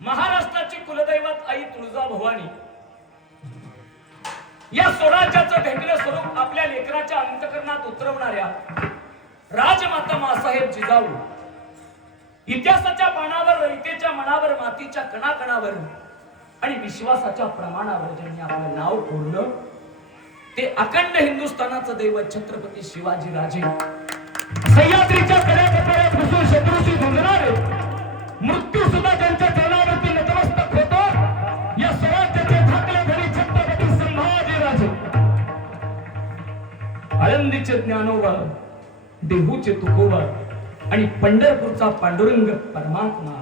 महाराष्ट्राची कुलदैवत आई तुळजाभवानी या स्वराज्याचं ढेकलं स्वरूप आपल्या लेकराच्या अंतकरणात उतरवणाऱ्या राजमाता मासाहेब जिजाऊ इतिहासाच्या पानावर, रयतेच्या मनावर, मातीच्या कणाकणावर आणि विश्वासाच्या प्रमाणावर ज्यांनी आपलं नाव कोरलं ते अखंड हिंदुस्थानाचं दैवत छत्रपती शिवाजी राजे, सह्याद्रीच्या कड्याकड्यात बसून शत्रूशी झुंजणारे, मृत्यू सुद्धा त्यांच्या चरणावरती नतमस्तक होतो, या स्वराज्याचे ठाकले धनी छत्रपती संभाजी राजे, आळंदीचे ज्ञानोबा, देहूचे तुकोबा आणि पंढरपूरचा पांडुरंग परमात्मा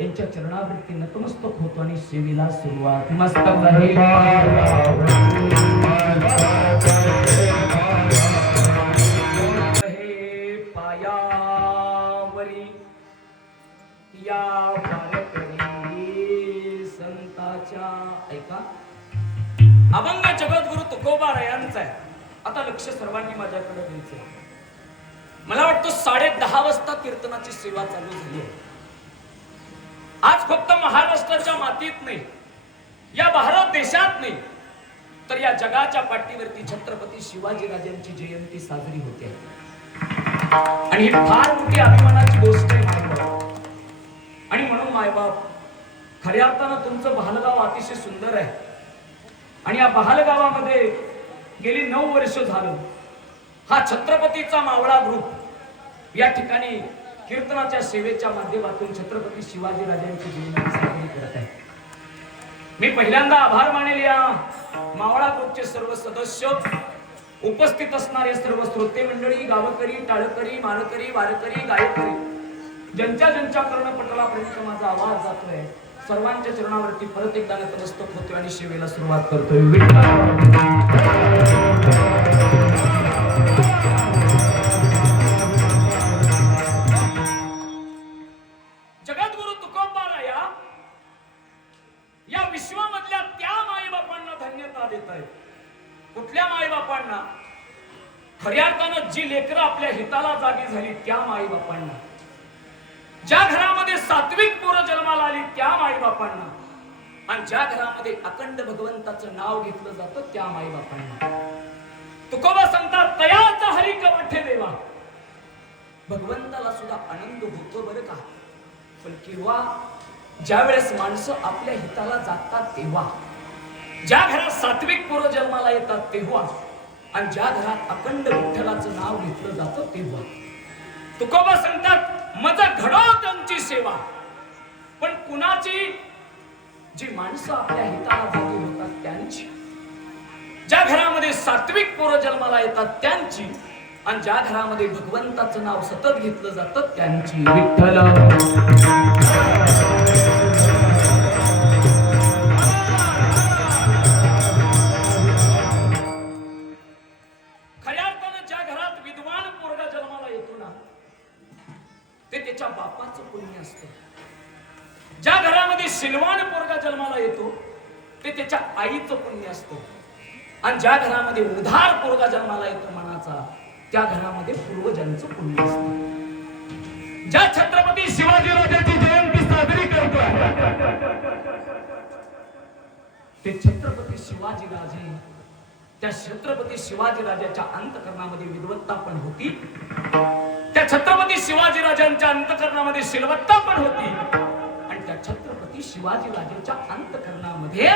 यांच्या चरणावरती नतमस्तक होतो आणि सेवेला सुरुवात. मस्तक राहील पायावरी या वारकरी संताच्या. ऐका, अभंग जगद्गुरु तुकोबा रायांचा आहे. आता लक्ष सर्वांनी माझ्याकडे द्यायचं. मला वाटतं 10:30 वाजता कीर्तनाची सेवा चालू झाली आहे. आज फक्त महाराष्ट्राच्या मातीत नाही, या भारत देशात नाही, तर या जगाच्या पाठीवरती छत्रपती शिवाजी राजांची जयंती साजरी होते आणि ही फार मोठी अभिमानाची गोष्ट आहे मायबाप. आणि म्हणून मायबाप, खऱ्या अर्थानं तुमचं बहालगाव अतिशय सुंदर आहे आणि या बहालगावामध्ये गेली 9 वर्ष झालं हा छत्रपतीचा मावळा ग्रुप या ठिकाणी कीर्तनाच्या सेवेच्या माध्यमातून छत्रपती शिवाजी राजांची जयंती साजरी करत आहे. मी पहिल्यांदा आभार मानेल या मावळा ग्रुपचे सर्व सदस्य, उपस्थित असणारे सर्व श्रोते मंडळी, गावकरी, टाळकरी, माळकरी, वारकरी, गायकरी, ज्यांच्या ज्यांच्या कर्णपटलापर्यंत माझा आवाज जातोय, सर्वांच्या चरणावरती परत एकदा नतमस्तक होतोय आणि सेवेला सुरुवात करतोय. जगद्गुरु तुकोबा राया या विश्वामधल्या त्या माईबापांना धन्यता देत आहेत. कुठल्या माईबापांना? खऱ्या अर्थानं जी लेकरं आपल्या हिताला जागी झाली त्या माईबापांना, ज्या घरामध्ये सात्विक पोरं जन्माला आली त्या माईबापांना, आणि ज्या घरामध्ये अखंड भगवंताचं नाव घेतलं जातं त्या माईबापांना. तुकोबा सांगतात, तयाचा हरी कवठे देवा. भगवंताला सुद्धा आनंद होतो बरं का, पण केव्हा? ज्या वेळेस माणसं आपल्या हिताला जातात तेव्हा, ज्या घरात सात्विक पोरं जन्माला येतात तेव्हा, आणि ज्या घरात अखंड विठ्ठलाचं नाव घेतलं जातं तेव्हा. तुकोबा सांगतात, मजा घडो त्यांची सेवा. पण कुणाची? जी माणसं आपल्या हिताला जागी होतात त्यांची, ज्या घरामध्ये सात्विक पोरं जन्माला येतात त्यांची, आणि ज्या घरामध्ये भगवंताचं नाव सतत घेतलं जातं त्यांची. विठ्ठल खऱ्या अर्थानं ज्या घरात विद्वान पोरगा जन्माला येतो ना, ते त्याच्या बापाचं पुण्य असतं. ज्या घरामध्ये शिलवान पोरगा जन्माला येतो ते त्याच्या आईचं पुण्य असतं. आणि ज्या घरामध्ये उधार पोरगा जन्माला येतो मनाचा, त्या घरामध्ये पूर्वजांचं पुण्य असतं. ज्या छत्रपती शिवाजी राजाची जयंती साजरी करतोय ते छत्रपती शिवाजी राजे, त्या छत्रपती शिवाजी राजाच्या अंतःकरणामध्ये विद्वत्ता पण होती, त्या छत्रपती शिवाजी राजांच्या अंतःकरणामध्ये शिलवत्ता पण होती, आणि त्या छत्रपती शिवाजी राजांच्या अंतःकरणामध्ये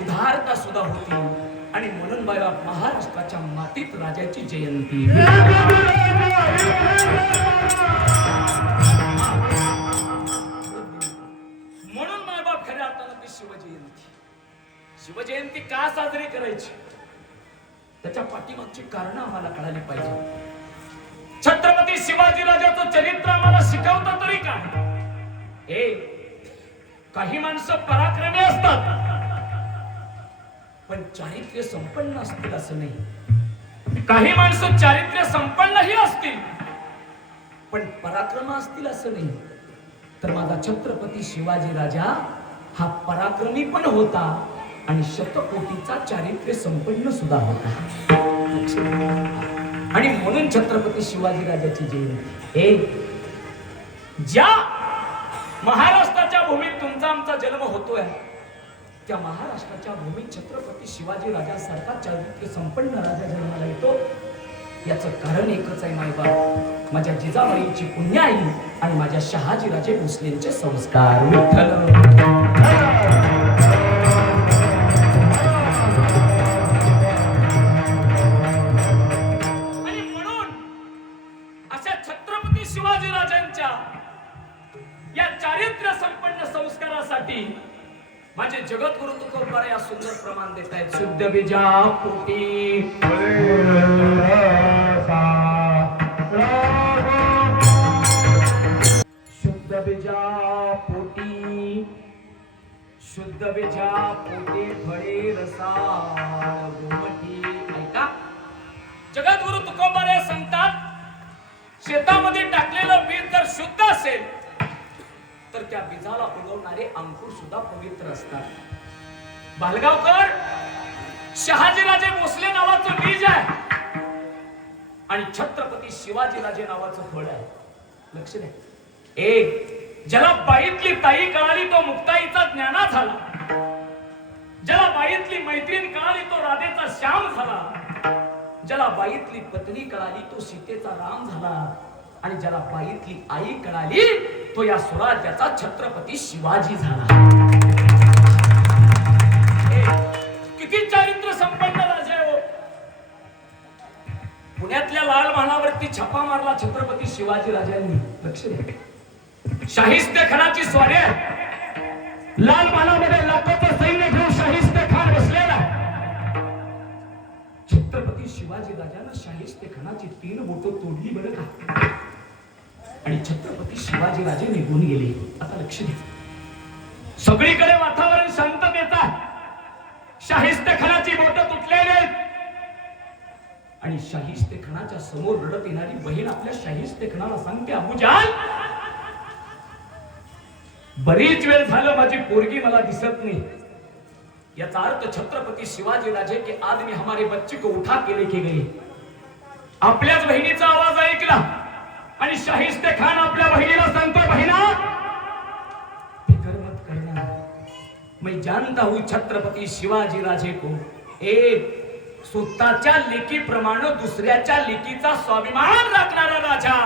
उदारता सुद्धा होती. आणि म्हणून बाबा, महाराष्ट्राच्या मातीत राजाची जयंती. म्हणून मायबाप खऱ्या अर्थानं ती शिवजयंती. शिवजयंती का साजरी करायची? त्याच्या पाठीमागची कारण आम्हाला कळाली पाहिजे. छत्रपती शिवाजी राजाचं चरित्र आम्हाला शिकवतं तरी काय? काही माणसं पराक्रमी असतात पण चारित्र्य संपन्न असतील असं नाही. काही माणसं चारित्र्य संपन्नही असतील पण पराक्रम असतील असं नाही. तर माझा छत्रपती शिवाजी राजा हा पराक्रमी पण होता आणि शतकोटीचा चारित्र्य संपन्न सुद्धा होता. आणि म्हणून छत्रपती शिवाजी राजाची जयंती. ज्या महाराष्ट्राच्या भूमीत तुमचा आमचा पाहतोय त्या महाराष्ट्राच्या भूमीत छत्रपती शिवाजी राजासारखा चारित्र्य संपन्न राजा जन्माला येतो. याचं कारण एकच आहे मायबा, माझ्या जिजाबाईची पुण्याई आणि माझ्या शहाजी राजे भोसलेंचे संस्कार. विठ्ठल शिवाजी राजांच्या या चारित्र्य संपन्न संस्कारासाठी माझे जगद्गुरु तुकोबार या सुंदर प्रमाण देत आहेत. शुद्ध बीजा पोटी शुद्ध बीजा पोटी शुद्ध बीजा पोटी फळे रसाळ गोमटी. ऐका, जगद्गुरु तुकोबार हे सांगतात, शेतामध्ये टाकलेलं बीज जर शुद्ध असेल तर त्या बीजाला उगवणारे अंकुर सुद्धा पवित्र असतात. बालगावकर शहाजीराजे भोसले नावाचं बीज आहे आणि छत्रपती शिवाजीराजे नावाचं फळ आहे. लक्ष द्या. एक, ज्याला बाईतली ताई कळाली तो मुक्ताईचा ज्ञाना झाला, ज्याला बाईतली मैत्रीण कळाली तो राधेचा श्याम झाला, ज्याला बाईतली पत्नी कळाली तो सीतेचा राम झाला आणि ज्याला बाईतली आई कळाली तो या स्वराज्याचा छत्रपती शिवाजी झाला. किती चारित्र्य संपन्न राजा आहे. पुण्यातल्या लाल महालावरती छापा मारला छत्रपती शिवाजी राजांनी. लक्ष द्या. शाहिस्ते खानाची स्वारी आहे. लाल महालामध्ये लाखोचं सैन्य घेऊन शाहिस्ते खान बसलेला. छत्रपती शिवाजी राजांना शाहिस्ते खानाची 3 बोटं तोडली बरं का, आणि छत्रपती शिवाजी राजे निघून गेले. आता लक्ष द्या. सगळीकडे वातावरण शांततेचा. शाहिस्ते खानाची बोटं तुटलेली आहेत आणि शाहिस्ते खानाच्या समोर रडत येणारी बहीण आपल्या शाहिस्ते खानाला सांगते, अबूजान बरीच वेळ झालं माझी पोरगी मला दिसत नाही. याचा अर्थ छत्रपती शिवाजी राजे के आदमी हमारे बच्चे को उठा के लेके गए. आपल्याच बहिणीचा आवाज ऐकला आणि शाहिस्ते खान आपल्या बहिणीला सांगतो, बहिणा फिकर मत करना, मैं जानता हूं छत्रपती शिवाजी राजे को एक स्वतःच्या लेकीप्रमाणे दुसऱ्याच्या लेकीचा स्वाभिमान राखणारा राजा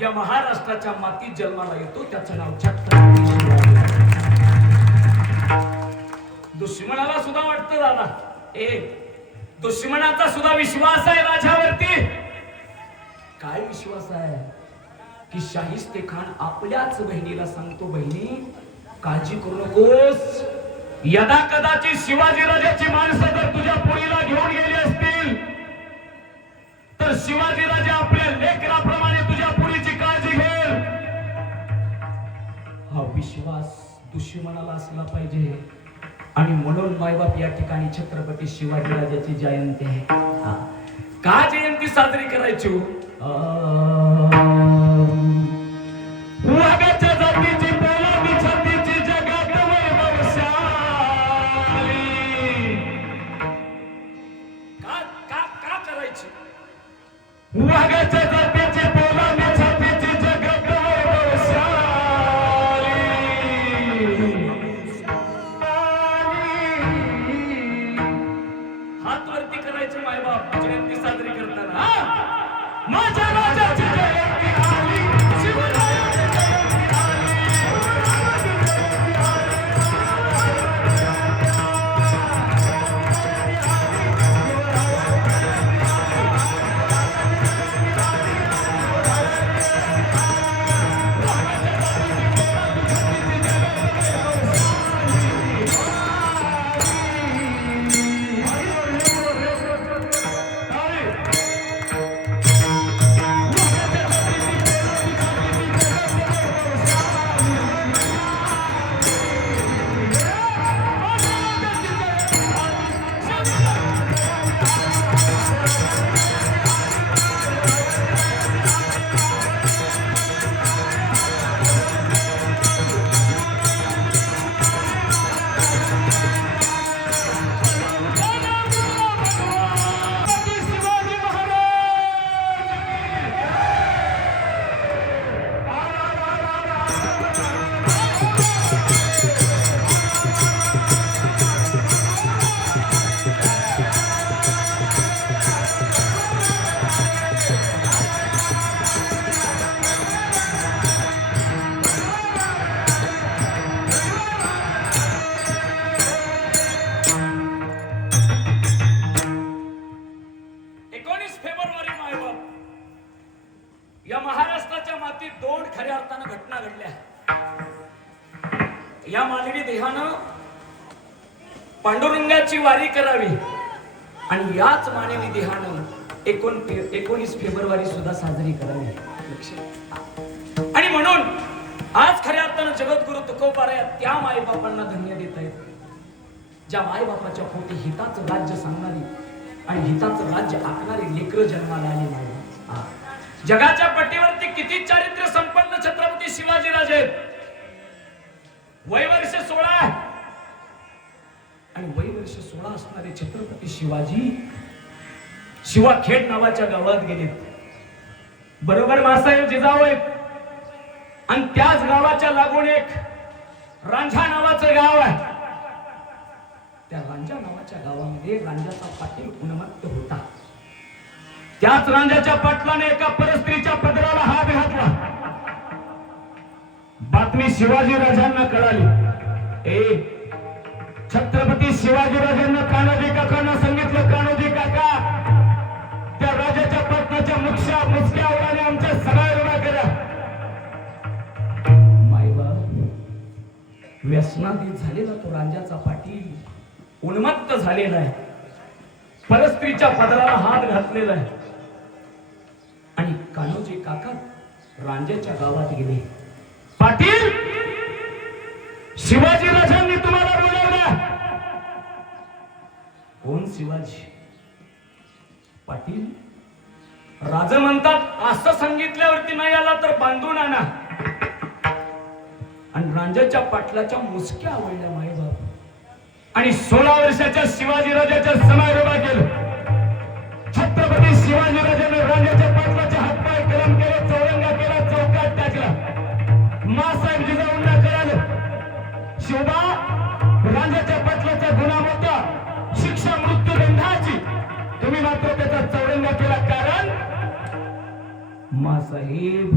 या महाराष्ट्राच्या मातीत जन्माला येतो. त्याचं नाव छत्रपती शिवाजी. दुश्मनाला सुद्धा वाटतं दादा, दुश्मनाचा सुद्धा विश्वास आहे राजावरती. काय विश्वास आहे की शाहिस्ते खान आपल्याच बहिणीला सांगतो, बहिणी काळजी करू नकोस, यदा कदाचित शिवाजी राजाची माणसं जर तुझ्या पुरीला घेऊन गेली असतील तर शिवाजी राजा आपल्या लेकराप्रमाणे तुझ्या पुरीची काळजी घेईल. हा विश्वास दुश्मनाला असला पाहिजे. आणि म्हणून मायबाप या ठिकाणी छत्रपती शिवाजी राजाची जयंती आहे. का जयंती साजरी करायची? वाघाच्या जातीची पोलादी छातीची जगात वैभवशाली. का करायची? वाघाच्या जातीची पोलादी छातीची जगात वैभवशाली. हात वरती करायचे मायबाप जयंती साजरी करताना. माझ्या राजाची जयंती आली, शिवरायाची जयंती आली. या मानवी देहानं पांडुरंगाची वारी करावी आणि याच मानवी देहानं 19 फेब्रुवारी सुद्धा साजरी करावी. आणि म्हणून आज खऱ्या अर्थानं जगद्गुरु तुकोबाराया त्या मायबापांना धन्य देत आहेत ज्या मायबापाच्या पोटी हिताचं राज्य सांगणारी आणि हिताचं राज्य आखणारी लेकरं जन्माला आली नाही. जगाच्या पट्टीवरती किती चारित्र्य संपन्न छत्रपती शिवाजीराजे आहेत. वय वर्ष 16 आहे आणि वय वर्ष 16 असणारे छत्रपती शिवाजी शिवाखेड नावाच्या गावात गेलेत. बरोबर मासाहेब जिजाऊ आहेत आणि त्याच गावाच्या लागून एक रांझा नावाचं गाव आहे. त्या रांझा नावाच्या गावामध्ये रांझाचा पाटील उन्मत्त होता. त्याच रांझाच्या पाटलाने एका परस्त्रीच्या पदराला हात घातला. बातमी शिवाजी राजांना कळाली. छत्रपती शिवाजी राजांना कान्होजी काकांना सांगितलं, कान्होजी काका त्या राजाच्या पाटलाच्या मुसक्या ओढाने आमच्या सगळ्या उभा करा. मायबाप व्यसनाधीन झालेला तो रांझाचा पाटील उन्मत्त झालेला आहे. परस्त्रीच्या पदराला हात घातलेला आहे आणि कान्होजी काका रांझ्याच्या गावात गेले. पाटील शिवाजी राजांनी तुम्हाला बोलावलं. कोण शिवाजी? पाटील राजा म्हणतात असं सांगितल्यावरती नाही आला तर बांधून आणा. आणि रांझ्याच्या पाटलाच्या मुसक्या आवडल्या मायबाप आणि 16 वर्षाच्या शिवाजी राजाच्या समारोहा केलं. छत्रपती शिवाजी राजाने रांझ्याच्या पाटलाचे हातपाय गरम केले, चौरंगा केला, चौकात टाकला. मासाहेब जिजाऊंना कळालं शिवबा रांझ्याच्या पाटलाचा गुन्हा होता, शिक्षा मृत्यूदंडाची. तुम्ही मात्र त्याचा चौरंगा केला. कारण मासाहेब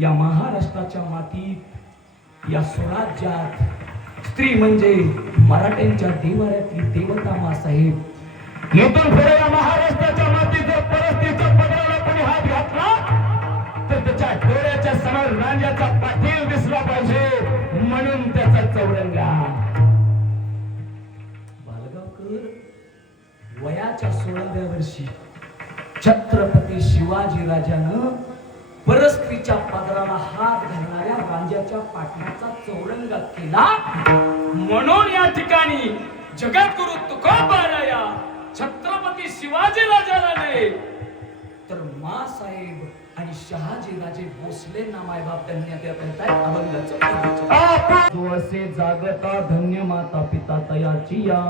या महाराष्ट्राच्या मातीत या स्वराज्यात स्त्री म्हणजे मराठ्यांच्या देवाऱ्यातली देवता मासाहेब. इथून पुढे या महाराष्ट्राच्या मातीत जर परस्त्रीच्या पदराला कोणी हात घातला तर त्याच्या डोळ्याच्या समोर रांझ्याचा पाटील दिसला पाहिजे म्हणून त्याचा चौरंगा. बालगावकर वयाच्या 16व्या वर्षी छत्रपती शिवाजी राजानं परस्त्रीच्या पदराला हात घालणाऱ्या रांझ्याच्या पाटलाचा चौरंगा केला. म्हणून या ठिकाणी जगद्गुरु तुकोबाराया छत्रपती शिवाजी राजाला नाही तर मासाहेब आणि शहाजी राजे भोसलेंना मायबाप धन्य देत आहेत. अभंगाचं असे जागता धन्य माता पिता तयाची या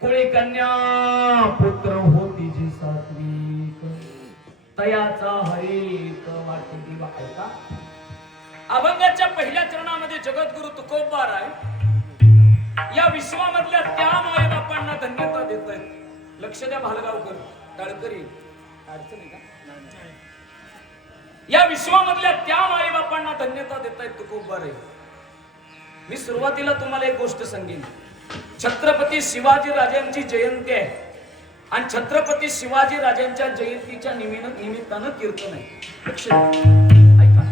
कोळी कन्या पुत्र होती जी सात्विक तयाचा हरेक वाटे दिवा. ऐका अभंगाच्या पहिल्या चरणामध्ये जगद्गुरु तुकोबाराय या विश्वामधल्या त्या मायबापांना धन्यता देत आहेत. लक्ष द्या भालगावकर टाळकरी अडचण आहे का? या विश्वामधल्या त्या मायबापांना धन्यता देत आहेत तुकोबाराय. मी सुरुवातीला तुम्हाला एक गोष्ट सांगेन. छत्रपती शिवाजी राजांची जयंती आहे आणि छत्रपती शिवाजी राजांच्या जयंतीच्या निमित्तानं कीर्तन आहे. लक्ष ऐका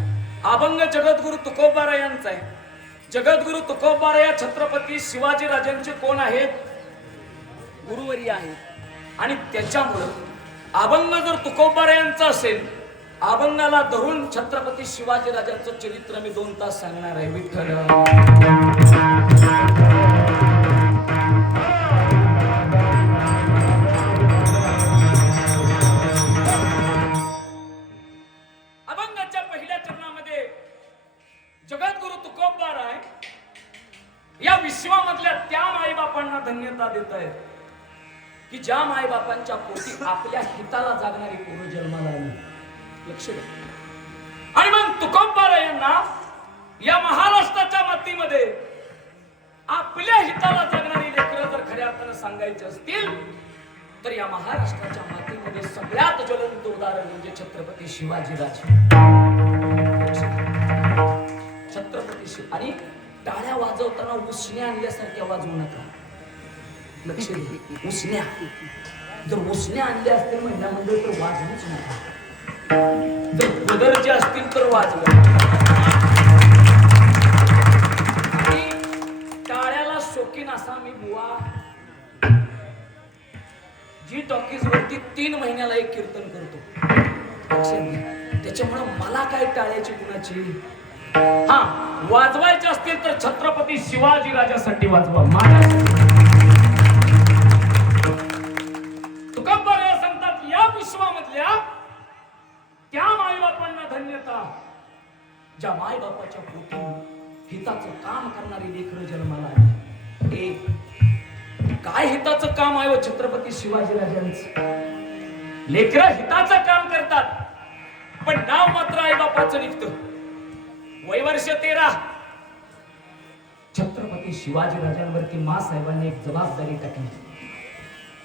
अभंग जगद्गुरु तुकोबाराय यांचा आहे. जगद्गुरु तुकोबाराय छत्रपती शिवाजी राजांचे कोण आहेत? गुरुवर्य आहेत. आणि त्याच्यामुळं अभंग जर तुकोबारायांचा असेल अभंगाला धरून छत्रपती शिवाजी राजांचं चरित्र मी 2 तास सांगणार आहे. विठ्ठल अभंगाच्या पहिल्या चरणामध्ये जगद्गुरु तुकोबाराय या विश्वामधल्या त्या माईबापांना धन्यता देत आहेत की ज्या माईबापांच्या पोटी आपल्या हिताला जागणारी पोरं जन्माला आली. लक्ष द्या. आणि मग तुकोबारायांना या महाराष्ट्राच्या मातीमध्ये आपल्या हिताला जगणारी लेकरं जर खऱ्या अर्थानं सांगायची असतील तर या महाराष्ट्राच्या मातीमध्ये सगळ्यात ज्वलंत उदाहरण म्हणजे छत्रपती शिवाजीराजे. छत्रपती शिव आणि टाळ्या वाजवताना उसण्या आणल्यासारख्या वाजवू नका. लक्ष द्या. उसण्या जर उसण्या आणल्या असतील महिन्यामध्ये तर वाजवूच नका. जर पदरचे असतील तर वाजवा. 3 महिन्याला एक कीर्तन करतो. त्याच्यामुळे मला काय टाळायची कुणाची. हा, वाजवायचे असतील तर छत्रपती शिवाजी राजासाठी वाजवा, माझ्यासाठी. तुकोबा सांगतात, या विश्वामधल्या त्या मायबापांना धन्यता ज्या मायबापाच्या पोटी हिताचं काम करणारी लेकरं जन्माला आली. काय हिताचं काम आहे छत्रपती शिवाजी राजांचं. लेकरं हिताचं काम करतात, पण नाव मात्र आई बापाचं निघतं. वयवर्ष 13. छत्रपती शिवाजी राजांवरती मासाहेबांनी एक जबाबदारी टाकली.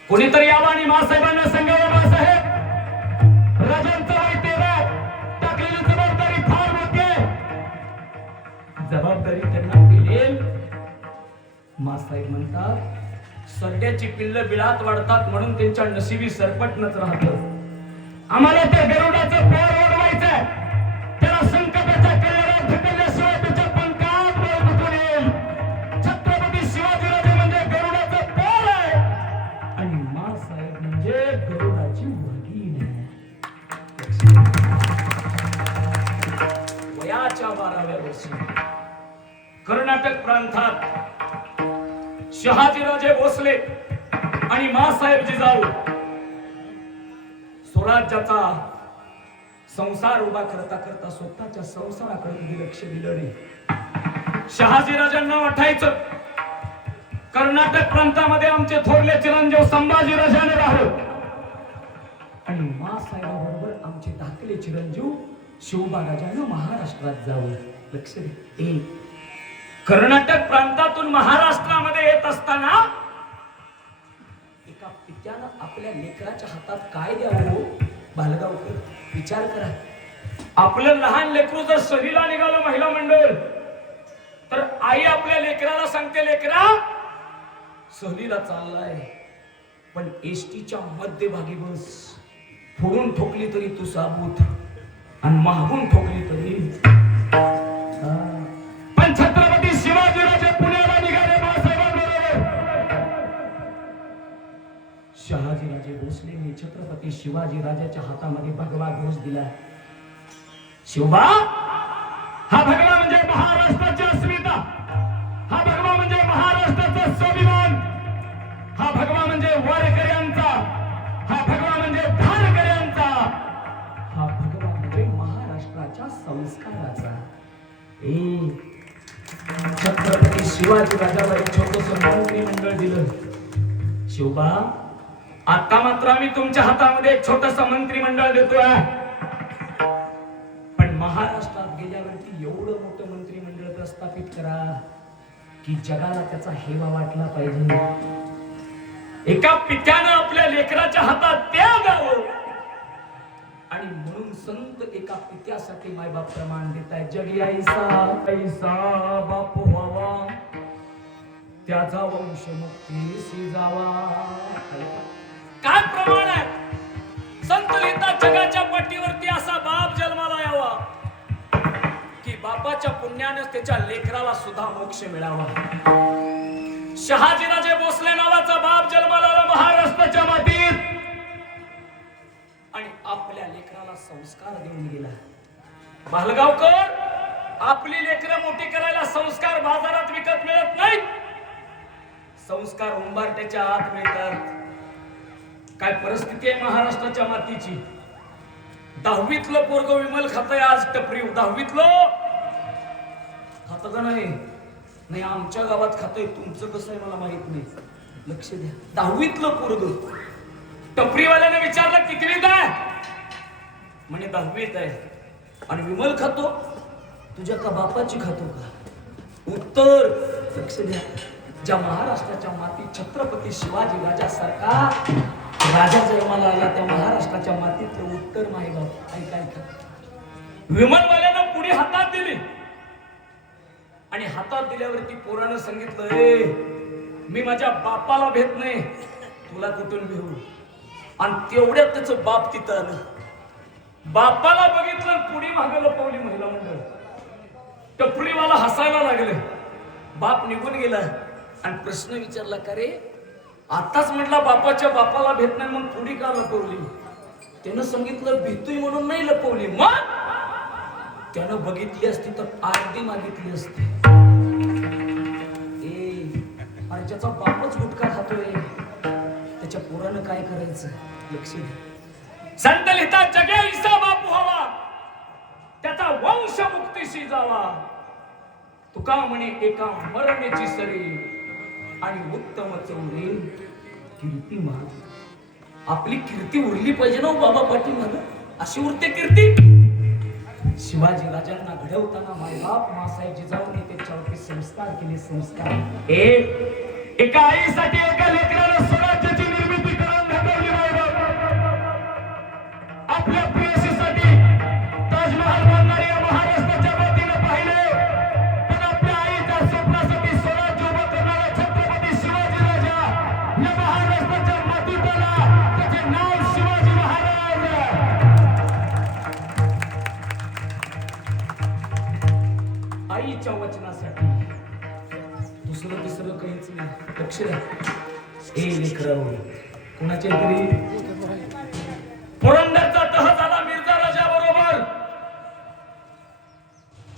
कोणीतरी यावं आणि मासाहेबांना सांगावं, मासाहेब, राजांचं वय 13, टाकलेली जबाबदारी फार मोठी आहे. जबाबदारी त्यांना मिळेल. मासाहेब म्हणतात, सध्याची पिल्ल बिळात वाढतात म्हणून त्यांच्या नशिबी सरपटणच राहतं. आम्हाला त्या गरुडाचं पोर वाढवायचंय. त्याला संकटाच्या कळ्याला ढकलल्याशिवाय त्याच्या पंखात बळ उठून येईल. छत्रपती शिवाजीराजे म्हणजे गरुडाचं पोर आहे आणि मासाहेब म्हणजे गरुडाची वाघीण आहे. वयाच्या 12व्या वर्षी कर्नाटक प्रांतात शहाजीराजे भोसले आणि मासाहेब जिजाऊ स्वराज्याचा संसार उभा करता करता स्वतःच्या संसाराकडे लक्ष दिलं नाही. शहाजीराजांना वाटायचं कर्नाटक प्रांतामध्ये आमचे थोरले चिरंजीव संभाजीराजाने राहावं आणि मासाहेबाबरोबर आमचे धाकले चिरंजीव शिवबा राजाने महाराष्ट्रात जावं. लक्ष दे. कर्नाटक प्रांतातून महाराष्ट्रामध्ये येत असताना एका पित्यानं आपल्या लेकराच्या हातात काय द्यावं. बालगावकर, विचार करा. आपलं लहान लेकरू जर सहलीला निघालं महिला मंडळ, तर आई आपल्या लेकराला सांगते, लेकरा सहलीला चाललाय पण एसटीच्या मध्यभागी बस. फोडून ठोकली तरी तू साबूत आणि मागून ठोकली तरी. पण छत्रपती शिवाजीराजे पुण्याला निघाले मासाहेबांबरोबर. शहाजीराजे भोसलेंनी छत्रपती शिवाजी राजाच्या हातामध्ये भगवा ध्वज दिला. शिवबा, हा भगवा म्हणजे महाराष्ट्राची अस्मिता. हा भगवा म्हणजे महाराष्ट्राचा स्वाभिमान. हा भगवा म्हणजे वारकऱ्यांचा. हा भगवा म्हणजे धारकऱ्यांचा. हा भगवा म्हणजे महाराष्ट्राच्या संस्काराचा. छत्रपती शिवाजी राजाला एक छोटस मंत्रिमंडळ दिलं. शिवबा, आता मात्र आम्ही तुमच्या हातामध्ये एक छोटस मंत्रिमंडळ देतोय, पण महाराष्ट्रात गेल्यावरती एवढं मोठं मंत्रिमंडळ प्रस्थापित करा की जगाला त्याचा हेवा वाटला पाहिजे. एका पित्यानं आपल्या लेकराच्या हातात त्या द्यावं आणि म्हणून संत एका पित्यासाठी मायबाप प्रमाण देत आहे. जगी ऐसा बाप व्हावा, त्याचा वंश मुक्तीसी जावा. काय प्रमाण आहे. संत लिहितात, जगाच्या पाठीवरती असा बाप जन्माला यावा की बापाच्या पुण्याने त्याच्या लेकराला सुद्धा मोक्ष मिळावा. शहाजीराजे भोसले नावाचा बाप जन्माला आला महाराष्ट्राच्या मातीत आणि आपल्या लेकराला संस्कार देऊन गेला. बालगावकर, आपली लेकरं मोठी करायला संस्कार बाजारात विकत मिळत नाहीत. संस्कार उंबारट्याच्या आत मिळतात. काय परिस्थिती आहे महाराष्ट्राच्या मातीची. 10वीतलं पोरग विमल खातय आज टपरी. 10वीतलं खात का नाही? नाही, आमच्या गावात खातोय. तुमचं कसं आहे मला माहित नाही. लक्ष द्या. 10वीतलं पोरग टपरीवाल्याने विचारलं कितवीत आहे? म्हणे 10वीत आहे. आणि विमल खातो? तुझ्या का बापाची खातो का? उत्तर लक्ष द्या. ज्या महाराष्ट्राच्या मातीत छत्रपती शिवाजी राजासारखा राजा जन्माला आला, त्या महाराष्ट्राच्या मातीतलं उत्तर माही बाप. ऐका. विमलवाल्यानं पुढे हातात दिली आणि हातात दिल्यावरती पोरानं सांगितलं, मी माझ्या बापाला भेट नाही, तुला कुठून भेटू. आणि तेवढ्यात त्याचं बाप तिथं आलं. बापाला बघितलं, पुढे मागे लपवली महिला मंडळ. टपरीवाला हसायला लागले. बाप निघून गेला आणि प्रश्न विचारला, का रे आताच म्हटला बापाच्या बापाला भेट नाही, मग पुढी का लपवली? त्यानं सांगितलं भीतोय म्हणून नाही लपवली, मग त्यानं बघितली असती तर आरती मागितली असती. आणि ज्याचा बापच गुटखा खातोय त्याच्या पोरानं काय करायचं? लक्ष दे. संत लिहितात जगे ईसा बापू हवा, त्याचा वंश मुक्तीशी जावा. तुका म्हणे एका मरणाची सरी, आणि उत्तम चौरे कीर्ती मा. आपली कीर्ती उरली पाहिजे ना बाबा पाठीमाग, अशी उरते कीर्ती. शिवाजी राजांना घडवताना मायबाप मासाहेब जिजाऊने त्याच्यावरती संस्कार केले. संस्कार एका आईसाठी एका लेकराला स्वराज्याची निर्मिती करून दाखवली. आपल्या प्रेयसीसाठी ताजमहाल बांधणारे महाराष्ट्राच्या वतीनं पाहिले, पण आपल्या आईच्या स्वप्नासाठी स्वराज्य उभं करणारा छत्रपती शिवाजी राजा या महाराष्ट्राच्या मातृत्वाला त्याचे नाव शिवाजी महाराज. आईच्या वचनासाठी दुसरं तिसरं काहीच नाही. लक्ष द्या. लेकरांनो, कुणाच्या तरी पुरंदरचा तह झाला मिर्झा राजा बरोबर.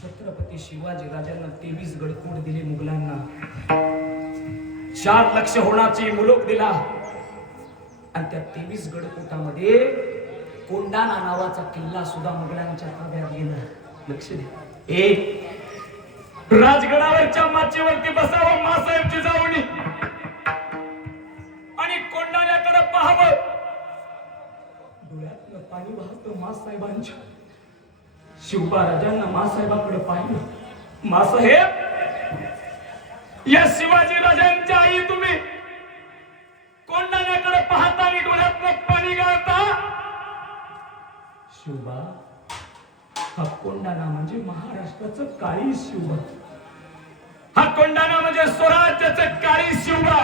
छत्रपती शिवाजी राजांना 23 गडकोट दिले मुघलांना. 4 लक्ष होण्याची मुलूक दिला, आणि त्या 23 गडकोटामध्ये कोंडाणा नावाचा किल्ला सुद्धा मुघलांच्या ताब्यात गेला. लक्ष द्या. राजगडावरच्या माचीवरती बसावं मासाहेब जिजाऊनी, आणि कोंडाण्याकडे पाहावं. डोळ्यातलं पाणी वाहतं मासाहेबांच्या. शिवबा राजांना मासाहेबाकडे पाहिलं. मासाहेब, या शिवाजी राजांच्या आई तुम्ही कोंडाण्याकडे पाहता आणि डोळ्यातलं पाणी गाळता. शिवबा, हा कोंडाणा म्हणजे महाराष्ट्राचं काळी शिवबा. हा कोंडाणा म्हणजे स्वराज्याचं काळी शिवबा.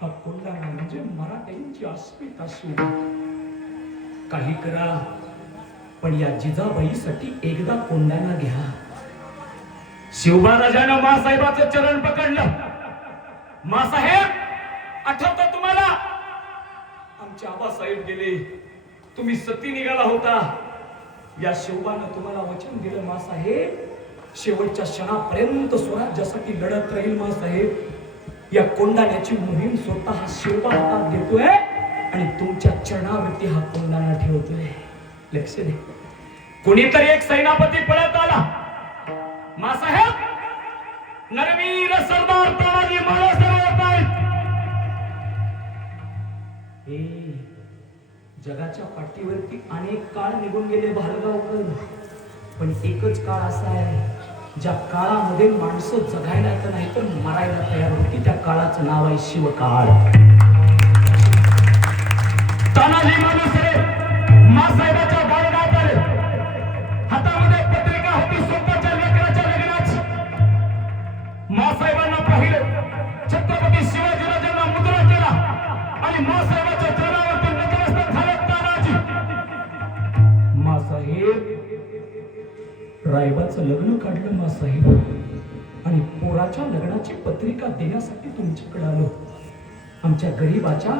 हा कोंडाणा म्हणजे मराठ्यांची अस्मिता शिवबा. काही करा, पण या जिजाबाईसाठी एकदा कोंडाणा घ्या. शिवबा राजानं मासाहेबाचं चरण पकडलं. मासाहेब, आठवतं तुम्हाला? आमचे आबासाहेब गेले, तुम्ही सती निघाला होता. या शिवबानं तुम्हाला वचन दिलं मासाहेब, शेवटच्या क्षणापर्यंत स्वराज्यासाठी लढत राहील. मासाहेब, या कोंडाण्याची मोहीम स्वतः हा शिवबा हातात घेतोय, आणि तुमच्या चरणावरती हा कोंडाणा ठेवतोय. लक्ष दे. कुणीतरी एक सेनापती पळत आला. मासाहेब, नरवीर सरदार तानाजी महाराज येत आहेत. जगाच्या पाठीवरती अनेक काळ निघून गेले भालगावकर, पण एकच काळ असा आहे ज्या काळामध्ये माणसं जगायला तर नाही तर मरायला तयार होती. त्या काळाचं नाव आहे शिवकाळ. तानाजी मालुसरे मासाहेबाच्या बाळगावात आले. हातामध्ये पत्रिका होती स्वतःच्या लेकराच्या लग्नाची. मासाहेबांना पाहिलं. छत्रपती शिवाजी राजांना मुद्रा केला, आणि मासाहेबाच्या चरणावरती नतमस्तक झाले. तानाजी, मासाहेब, रायबाचं लग्न काढलं मासाहेब, आणि पोराच्या लग्नाची पत्रिका देण्यासाठी तुमच्याकडे आलो. आमच्या गरीबाच्या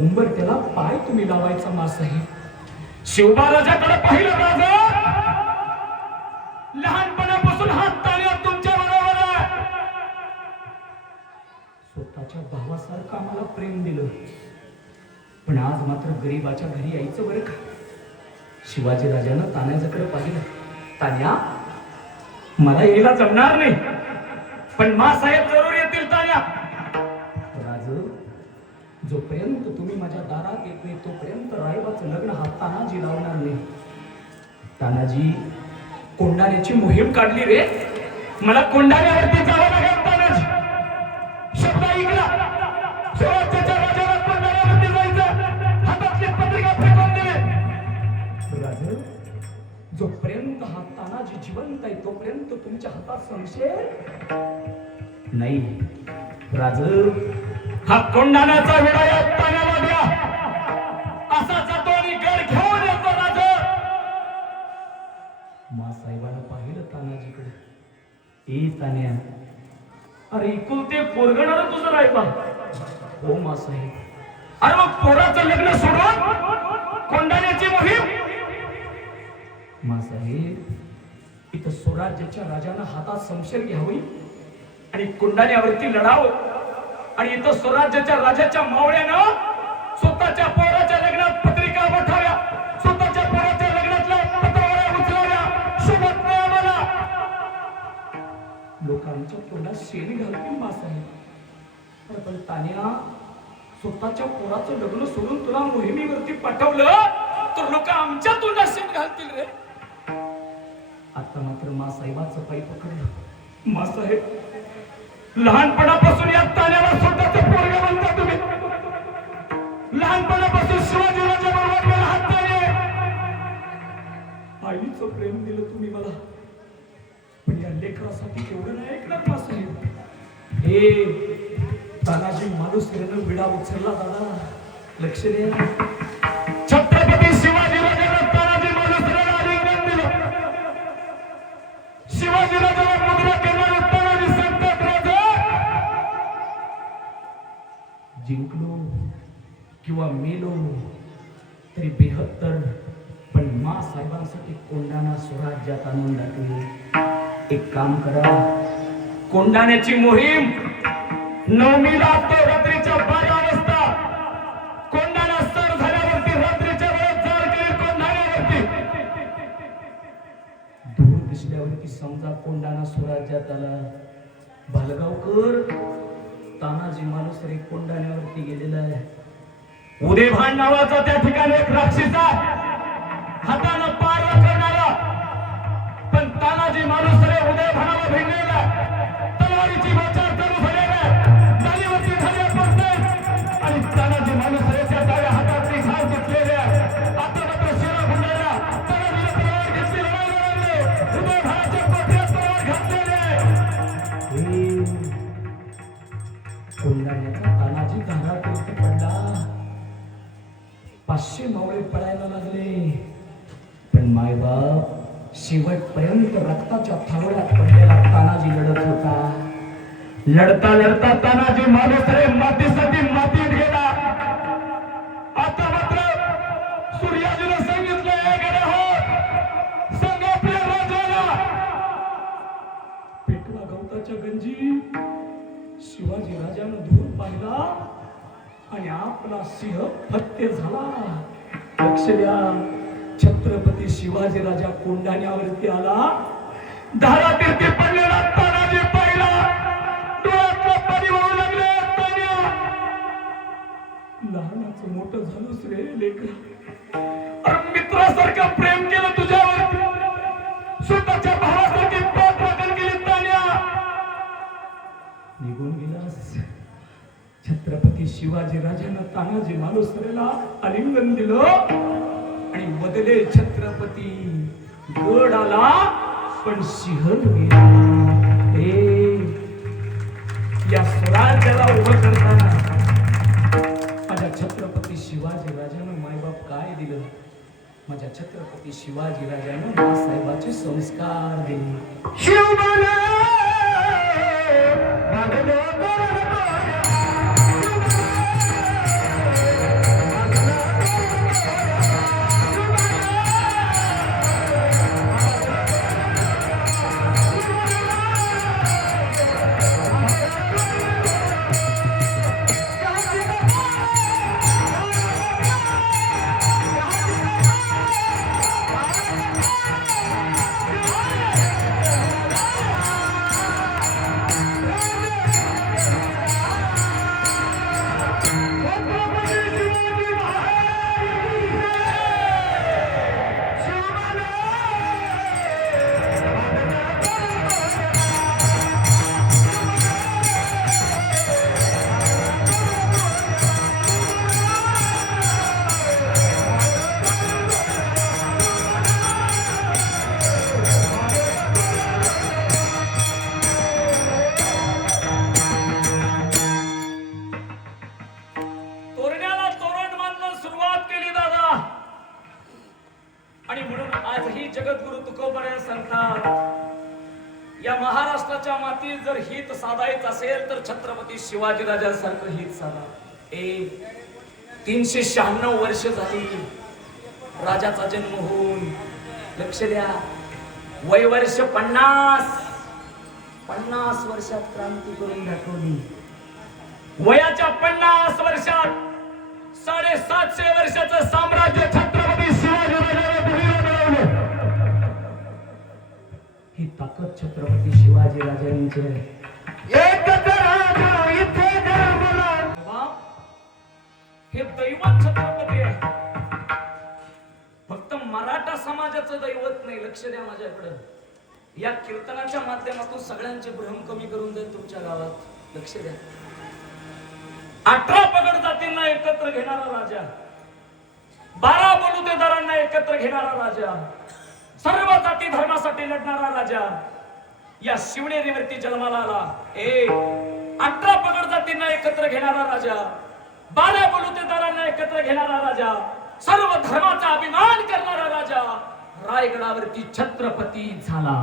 उंबरठ्याला पाय तुम्ही लावायचा मासाहेब. शिवबा राजाकडे पाहिलं. राजा, लहानपणापासून हात ताळ्यात तुमच्या बरोबर आहे. स्वतःच्या भावासारखं आम्हाला प्रेम दिलं, पण आज मात्र गरीबाच्या घरी यायचं बरं का. शिवाजी राजानं तान्याकडे पाहिलं. तान्या, मला यायला जमणार नाही, पण मासाहेब जरूर येतील. तान्या, राज, जोपर्यंत तुम्ही माझ्या दारात येत नाही तोपर्यंत रायबाचं लग्न हा तानाजी लावणार नाही. तानाजी, कोंडाण्याची मोहीम काढली रे. मला कोंडाण्यावरती जावं लागेल. तानाजी, शब्द ऐकला. स्वराज्याच्या राजाला कोंडाण्यावरती जायचं. हातातली पत्रिका फेकून दिली. राज, जोपर्यंत हा तानाजी जिवंत आहे तोपर्यंत तुमच्या हातात संशय नाही. राज, हा कोंडाण्याचा विडा या तान्याला द्या. असा जातो आणि गड घेऊन येतो. राज, मासाहेबानं पाहिलं तानाजीकडे. तान्या, अरे इकुलते पोरगणार तुझं राहिबा हो मासाहेब. अरे मग पोराचं लग्न सोडून कोंडाण्याची मोहीम. मासाहेब इथं स्वराज्याच्या राजानं हातात शमशेर घ्यावी आणि कोंडाण्यावरती लढावं आणि इथं स्वराज्याच्या राजाच्या मावळ्यानं स्वतःच्या पोराच्या लग्नात पत्रिका पाठवल्या, स्वतःच्या पोराच्या लग्नातल्या पत्रावळ्या उचलाव्या. शोभत नाही आम्हाला. लोकांच्या तोंडात शेणी घालतील मासाहेब. अरे पण तान्या स्वतःच्या पोराचं लग्न सोडून तुला मोहिमेवरती पाठवलं तर लोक आमच्या तोंडात शेण घालतील रे. आता मात्र मासाहेबाचं पाय पकडलं. मासाहेब लहानपणापासून या तान्याला स्वतःचं पोरगं म्हणता तुम्ही. लहानपणापासून शिवाजीराजा बरोबर मला हात झाले. आईचं प्रेम दिलं तुम्ही मला, पण या लेकरासाठी एवढं नाही ऐकणार मासाहेब. हे तानाजी मालुसरेनं विडा उचलला दादा, लक्ष द्या. छत्रपती शिवाजीराजांना तानाजी मालुसरेला आलिंगन दिलं. शिवाजीराजाला मुद्रा करणारे तानाजी सांगतात राजा जिंकलो किंवा मेलो तरी बेहत्तर, पण मा साहेबांसाठी कोंडाणा स्वराज्यात आणून टाकले. एक काम करा, कोंडाण्याची मोहीम 9मीला तो रात्रीच्या 12 वाजता कोंडाणा सर झाल्यावरती रात्रीच्या वेळेस जाळ केली कोंडाण्यावरती. दूर दिसल्यावरती समजा कोंडाणा स्वराज्यात आला. भालगावकर तानाजी मालुसरे कोंडाण्यावरती गेलेला आहे. उदयभान नावाचा त्या ठिकाणी एक राक्षसा हातानं पार करणारा, पण तानाजी मालुसरे उदयभानाला भिडलेला. तलवारीची वाचार चालू झालेला, तालीवरती झाले पडतात आणि तानाजी मालुसरेच्या डाव्या हातातली घाव घेतलेले. आता मात्र शिरा गुंडाळला. तानाजीला तलवार घेतली, लढायला लागले. उदयभानाच्या पाठ्यात तलवार घातलेले. कोंडाण्याचा तानाजी घरात पडला. 500 मावळे पळायला लागले, पण मायबाप शेवटपर्यंत रक्ताच्या थारोळ्यात पडलेला तानाजी लढत होता. लढता लढता तानाजी मालुसरे मातीसाठी मातीत गेला. आता मात्र सूर्याजीला सांगितलं गेलं हो सांग आपल्या राजाला. पेटवा गवताच्या गंजी शिवाजी राजानं धूर पाहिला आणि आपला सिंह फत्ते झाला. लक्ष द्या, छत्रपती शिवाजी राजा कोंडाण्यावरती आला. धारातीर्थी पडलेला तानाजी पाहिला. डोळ्यातलं पाणी वाहू लागले. तान्या लहानाचं मोठं झालंच रे लेकरा. अरे मित्रासारखं प्रेम केलं तुझ्यावरती, स्वतःच्या भावासारखी पाठ राखण केली. तान्या निघून गेलास. छत्रपती शिवाजी राजानं तानाजी मालुसरेला आलिंगन दिलं आणि बदले छत्रपती गड आला पण सिंह गेला. या स्वराज्याला उभं करताना माझ्या छत्रपती शिवाजी राजानं मायबाप काय दिलं? माझ्या छत्रपती शिवाजी राजानं मासाहेबाचे संस्कार दिले. शिवबाला महाराष्ट्राच्या मातीत जर हित साधायचं असेल तर छत्रपती शिवाजीराजांसारखं हित साधा. 396 वर्ष झाली राजाचा जन्म होऊन. लक्ष द्या, वय वर्ष 50 वर्षात क्रांती करून दाखवली. वयाच्या 50 वर्षात 750 वर्षाचं साम्राज्य छत्रपती शिवाजीराजांनी मिळवलं. ही ताकद छत्रपती शिवाजीराजांची आहे. हे दैवत छत्रपती आहे. फक्त मराठा समाजाचं दैवत नाही. लक्ष द्या माझ्याकडे. या कीर्तनाच्या माध्यमातून सगळ्यांचे भ्रम कमी करून जाईल तुमच्या गावात. लक्ष द्या. 18 पगड जातींना एकत्र घेणारा राजा, 12 बलुतेदारांना एकत्र घेणारा राजा, सर्व जाती धर्मासाठी लढणारा राजा या शिवनेरीवरती जन्माला आला. 18 पगड जातींना एकत्र घेणारा राजा, 12 बलुतेदारांना एकत्र घेणारा राजा, सर्व धर्माचा अभिमान करणारा राजा रायगडावरती छत्रपती झाला.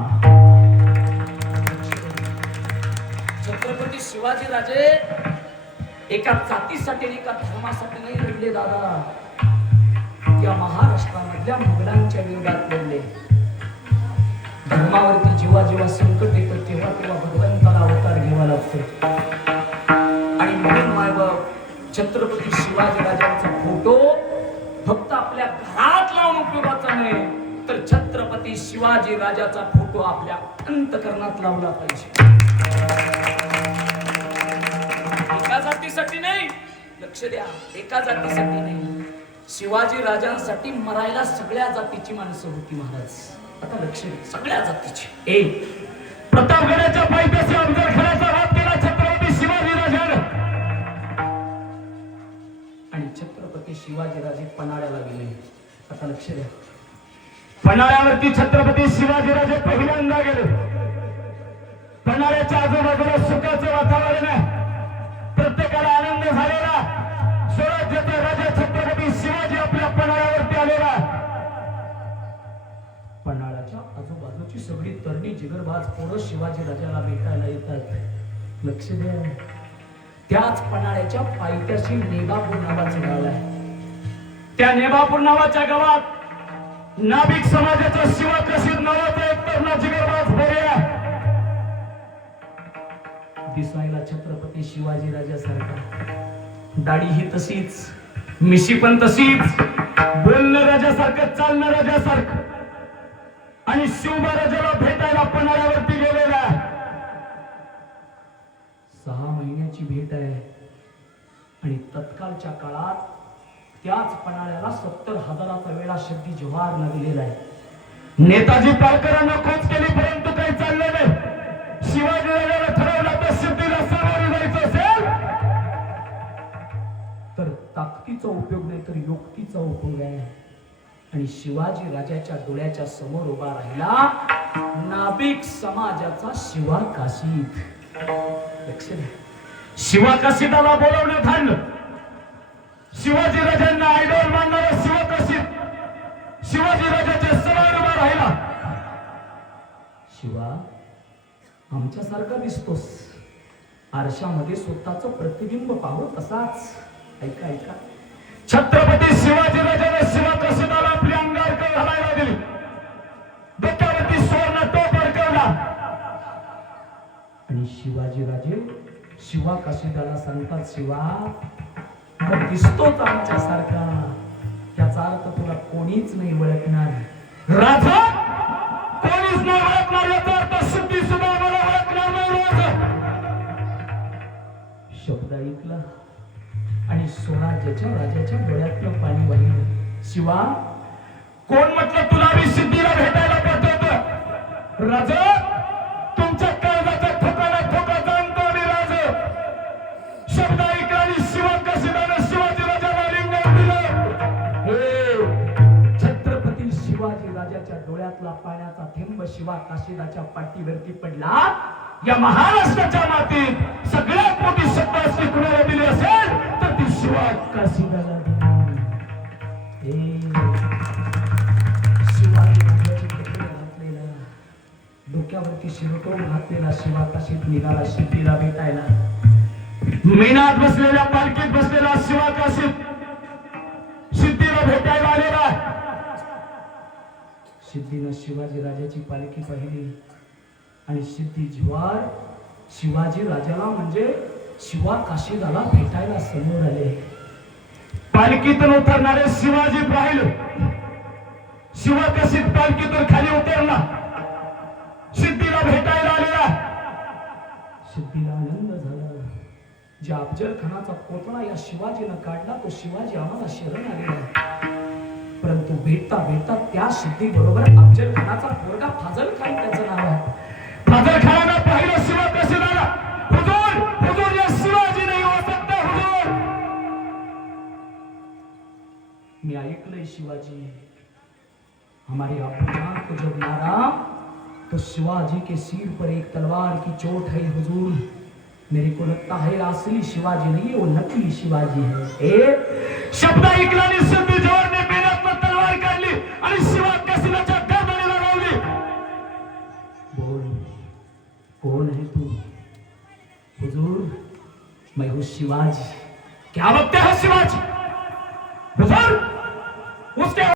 छत्रपती शिवाजी राजे एका जातीसाठी एका धर्मासाठी नाही लढले दादा. या महाराष्ट्रामधल्या मुघलांच्या विरोधात लढले. धर्मावरती जेव्हा संकट येतं तेव्हा भगवंताला अवतार घ्यावा लागतो. आणि म्हणून मायबाप छत्रपती शिवाजीराजांचा फोटो फक्त आपल्या घरात लावून उपयोगाचा नाही, तर छत्रपती शिवाजी राजाचा फोटो आपल्या अंतःकरणात लावला पाहिजे. एका जातीसाठी नाही. लक्ष द्या, एका जातीसाठी नाही. शिवाजी राजांसाठी मरायला सगळ्या जातीची माणसं होती महाराज. आता लक्ष द्या, सगळ्या जातीची. प्रतापगडाच्या पायथ्याशी अफजलखानाचा वध केला छत्रपती शिवाजी राजाने. आणि छत्रपती शिवाजीराजे पन्हाळ्याला गेले. आता लक्ष द्या, पन्हाळ्यावरती छत्रपती शिवाजीराजे पहिल्यांदा गेले. पन्हाळ्याच्या आजूबाजूला सुखाचं वातावरण आहे. प्रत्येकाला आनंद झालेला. स्वराज्याचा राजा छत्रपती शिवाजी आपल्या पन्हाळ्यावरती आलेला. पन्हाळ्याच्या आजूबाजूची सगळी तरणी जिगरबाज पोरं शिवाजी राजाला भेटायला येतात. लक्ष द्या, त्याच पन्हाळ्याच्या पायथ्याशी नेबापूर नावाचं गाव आहे. त्या नेबापूर नावाच्या गावात नाभिक समाजाचा शिवप्रसिद्ध नावाचा एक तरुण जिगरबाज पोरगा, दिसायला छत्रपती शिवाजी राजासारखा, दाढी ही तशीच, मिशी पण तशीच, बोलणं राजासारखं, चालणं राजासारखं, आणि शिवबा राजाला भेटायला पन्हाळ्यावरती गेलेला. 6 महिन्याची भेट आहे. आणि तत्कालच्या काळात त्याच पन्हाळ्याला 70,000चा वेळा शब्दी जवाहर दिलेला आहे. नेताजी पालकरांना खोज केली, परंतु काही चाललं नाही. शिवाजी राजाला ठरवलं तर सिद्धीला सामोरे जायचं असेल तर ताकदीचा उपयोग नाही तर युक्तीचा उपयोग आहे. आणि शिवाजी राजाच्या डोळ्याच्या समोर उभा राहिला नाभिक समाजाचा शिवा काशीद. लक्ष द्या, शिवा काशीदाला बोलवण्यात आलं. शिवाजी राजांना आयडॉल मानणारा शिवा काशीद शिवाजी राजाच्या समोर उभा राहिला. शिवा, आमच्यासारखा दिसतोस, आरशामध्ये स्वतःचं प्रतिबिंब पाहत असाच. ऐका ऐका, छत्रपती शिवाजी राजाने शिवा काशीदाला आपल्या अंगावर घालायला दिली. डोक्यावरती सुवर्ण टोप अडकवला. आणि शिवाजी राजे शिवा काशीदाला सांगतात, शिवा दिसतोच आमच्यासारखा, त्याचा अर्थ तुला कोणीच नाही ओळखणार. राजा कोणीच नाही ओळखणार याचा अर्थ सिद्धी सुद्धा मला ओळखणार नाही. राजा शब्द ऐकला आणि स्वराज्याच्या राजाच्या डोळ्यातलं पाणी वाहिलं. शिवा, कोण म्हटलं तुला मी सिद्धीला भेटायला पाठवतो? राजा, तुमच्या काळजाचा ठोकाला ठोका जाणतो आणि राजा. शब्द ऐकला आणि शिवा काशीदाने शिवाजी राजाला लिंगण दिलं. छत्रपती शिवाजी राजाच्या डोळ्यातला पाण्याचा थेंब शिवा काशीदाच्या पाठीवरती पडला. या महाराष्ट्राच्या मातीत सगळ्यात मोठी शब्दास्ती कुणाला दिली असेल तर ती शिवा काशीदाला दिली. शिवाजी राजाची कपडे घातलेला, डोक्यात डोक्यावरती शिरटोप घातलेला शिवा काशीत निघाला सिद्धीला भेटायला. मीनात बसलेल्या पालखीत बसलेला शिवा काशीत सिद्धीला भेटायला आलेला. सिद्धीनं शिवाजी राजाची पालखी पाहिली आणि सिद्धी ज्वार शिवाजी राजाला म्हणजे शिवा काशीदाला भेटायला समोर आले. पालखीतून उतरणारे शिवाजी पाहिलं. शिवा काशीत पालखीतून खाली उतरला, सिद्धीला भेटायला आलेला. सिद्धीला आनंद झाला. ज्या अफजल खानाचा पोतळा या शिवाजीनं काढला तो शिवाजी आम्हाला शरण आलेला. परंतु भेटता भेटता त्या सिद्धी बरोबर अफजल खानाचा पोरगा फाजल खान त्याचं नाव आहे. फाजल खानानं पाहिलं शिवा काशीदाला. हुजूर, हुजूर, या शिवाजी नाही हो सकता हुजूर. मी ऐकलंय शिवाजी, हमारे अब्बा को जब मारा तो शिवाजी के सिर पर एक तलवार की चोट है हुजूर. मेरे को लगता है असली शिवाजी नहीं है, वो नकली शिवाजी है. ए शब्द ऐकल्याने सिद्धी जोरने बेण्यातनं तलवार काढली आणि शिवा काशीदाच्या गर्दनीला लावली. बोल, कौन है तू? हुजूर, मैं हूँ शिवाजी. क्या बघते है शिवाजी?